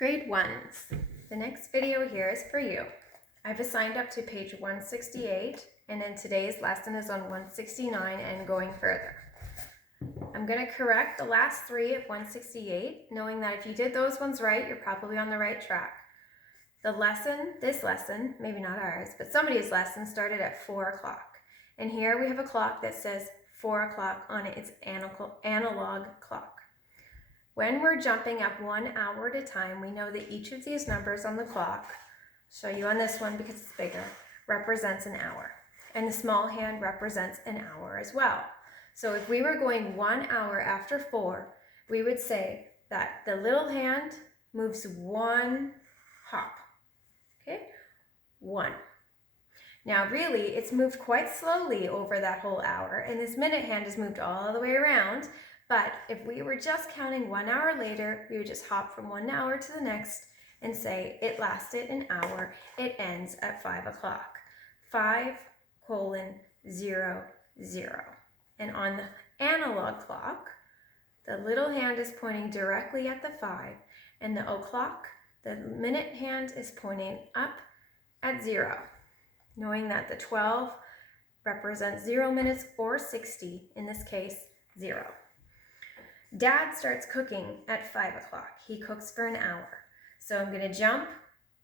Grade 1s, the next video here is for you. I've assigned up to page 168, and then today's lesson is on 169 and going further. I'm going to correct the last three of 168, knowing that if you did those ones right, you're probably on the right track. This lesson, maybe not ours, but somebody's lesson started at 4 o'clock. And here we have a clock that says 4 o'clock on its analog clock. When we're jumping up 1 hour at a time, we know that each of these numbers on the clock, show you on this one because it's bigger, represents an hour. And the small hand represents an hour as well. So if we were going 1 hour after 4, we would say that the little hand moves one hop. Okay, 1. Now really, it's moved quite slowly over that whole hour, and this minute hand has moved all the way around. But if we were just counting 1 hour later, we would just hop from 1 hour to the next and say it lasted an hour. It ends at 5 o'clock. 5:00. And on the analog clock, the little hand is pointing directly at the 5, and the o'clock, the minute hand, is pointing up at 0, knowing that the 12 represents 0 minutes or 60, in this case, 0. Dad starts cooking at 5 o'clock. He cooks for an hour. So I'm going to jump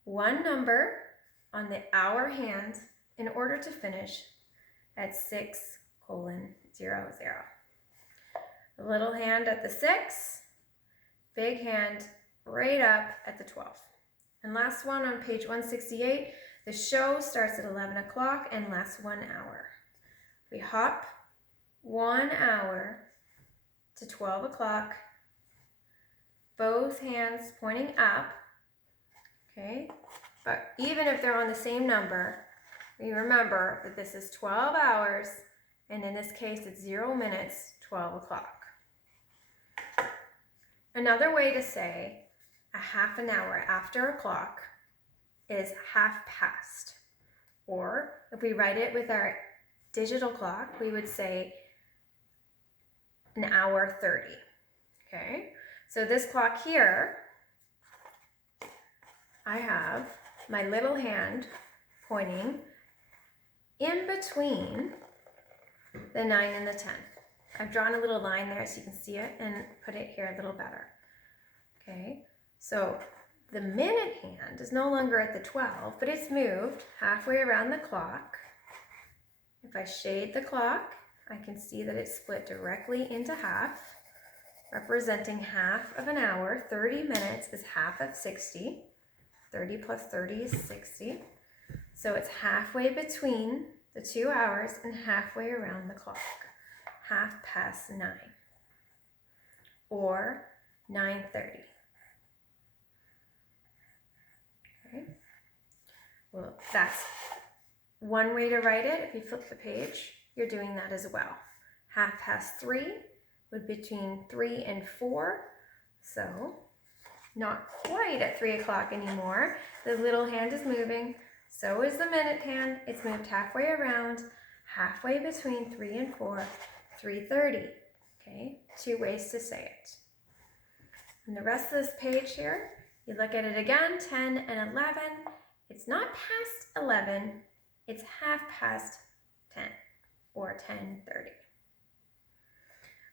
one number on the hour hand in order to finish at 6:00. The little hand at the 6, big hand right up at the 12. And last one on page 168, the show starts at 11 o'clock and lasts 1 hour. We hop 1 hour to 12 o'clock, both hands pointing up, okay? But even if they're on the same number, we remember that this is 12 hours, and in this case, it's 0 minutes, 12 o'clock. Another way to say a half an hour after a clock is half past. Or if we write it with our digital clock, we would say an hour 30. Okay, so this clock here, I have my little hand pointing in between the 9 and the 10. I've drawn a little line there so you can see it and put it here a little better. Okay, so the minute hand is no longer at the 12, but it's moved halfway around the clock. If I shade the clock, I can see that it's split directly into half, representing half of an hour. 30 minutes is half of 60. 30 plus 30 is 60. So it's halfway between the 2 hours and halfway around the clock. 9:30 or 9:30. Okay. Well, that's one way to write it. If you flip the page, you're doing that as well. 3:30 would be between 3 and 4. So not quite at 3 o'clock anymore. The little hand is moving. So is the minute hand. It's moved halfway around, halfway between 3 and 4, 3:30. Okay, 2 ways to say it. And the rest of this page here, you look at it again, 10 and 11. It's not past 11, it's half past 10. Or 10:30.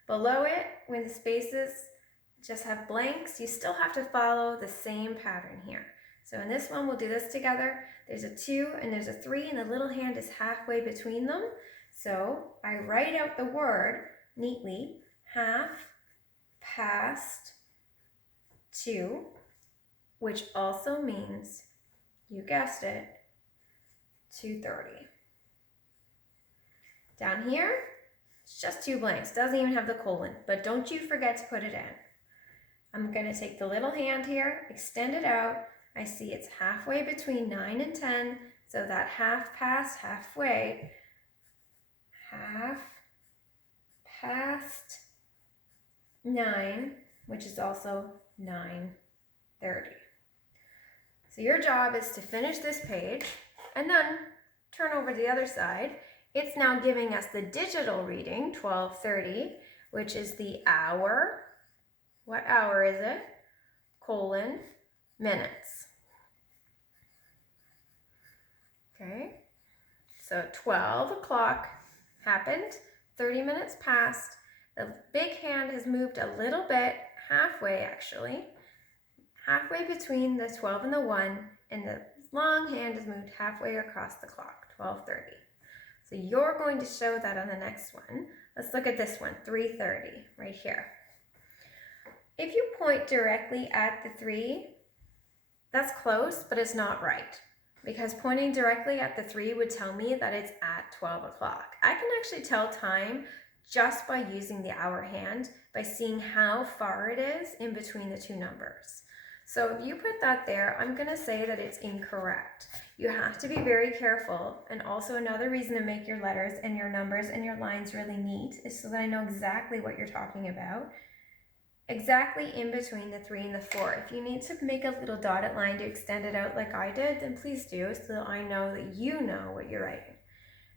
Below it, when the spaces just have blanks, you still have to follow the same pattern here. So in this one, we'll do this together. There's a 2 and there's a 3, and the little hand is halfway between them. So I write out the word neatly, half past 2, which also means, you guessed it, 2:30. Down here, it's just 2 blanks. Doesn't even have the colon, but don't you forget to put it in. I'm going to take the little hand here, extend it out. I see it's halfway between 9 and 10, so that half past halfway, half past 9, which is also 9:30. So your job is to finish this page and then turn over to the other side. It's now giving us the digital reading, 12:30, which is the hour. What hour is it? Colon, minutes. Okay, so 12 o'clock happened, 30 minutes passed, the big hand has moved a little bit, halfway actually, halfway between the 12 and the 1, and the long hand has moved halfway across the clock, 12:30. So you're going to show that on the next one. Let's look at this one, 3:30, right here. If you point directly at the 3, that's close, but it's not right. Because pointing directly at the 3 would tell me that it's at 12 o'clock. I can actually tell time just by using the hour hand, by seeing how far it is in between the two numbers. So if you put that there, I'm going to say that it's incorrect. You have to be very careful, and also another reason to make your letters and your numbers and your lines really neat is so that I know exactly what you're talking about. Exactly in between the 3 and the 4. If you need to make a little dotted line to extend it out like I did, then please do, so that I know that you know what you're writing.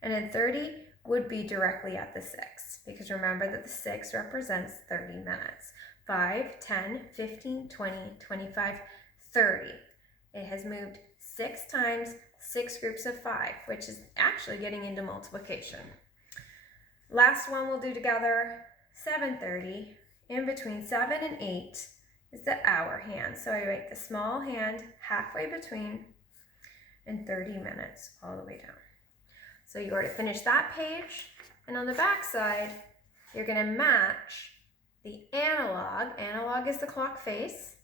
And then 30 would be directly at the 6, because remember that the 6 represents 30 minutes. 5, 10, 15, 20, 25, 30. It has moved 6 times, 6 groups of 5, which is actually getting into multiplication. Last one we'll do together, 7:30. In between 7 and 8 is the hour hand. So I write the small hand halfway between and 30 minutes all the way down. So you're going to finish that page, and on the back side, you're going to match the analog is the clock face,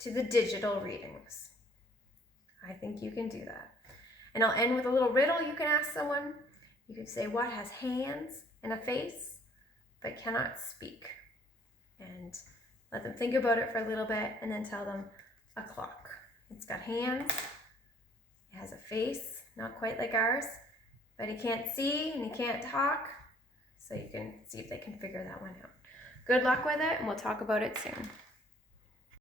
to the digital readings. I think you can do that. And I'll end with a little riddle you can ask someone. You can say, what has hands and a face, but cannot speak? And let them think about it for a little bit, and then tell them a clock. It's got hands, it has a face, not quite like ours, but he can't see and he can't talk, so you can see if they can figure that one out. Good luck with it, and we'll talk about it soon.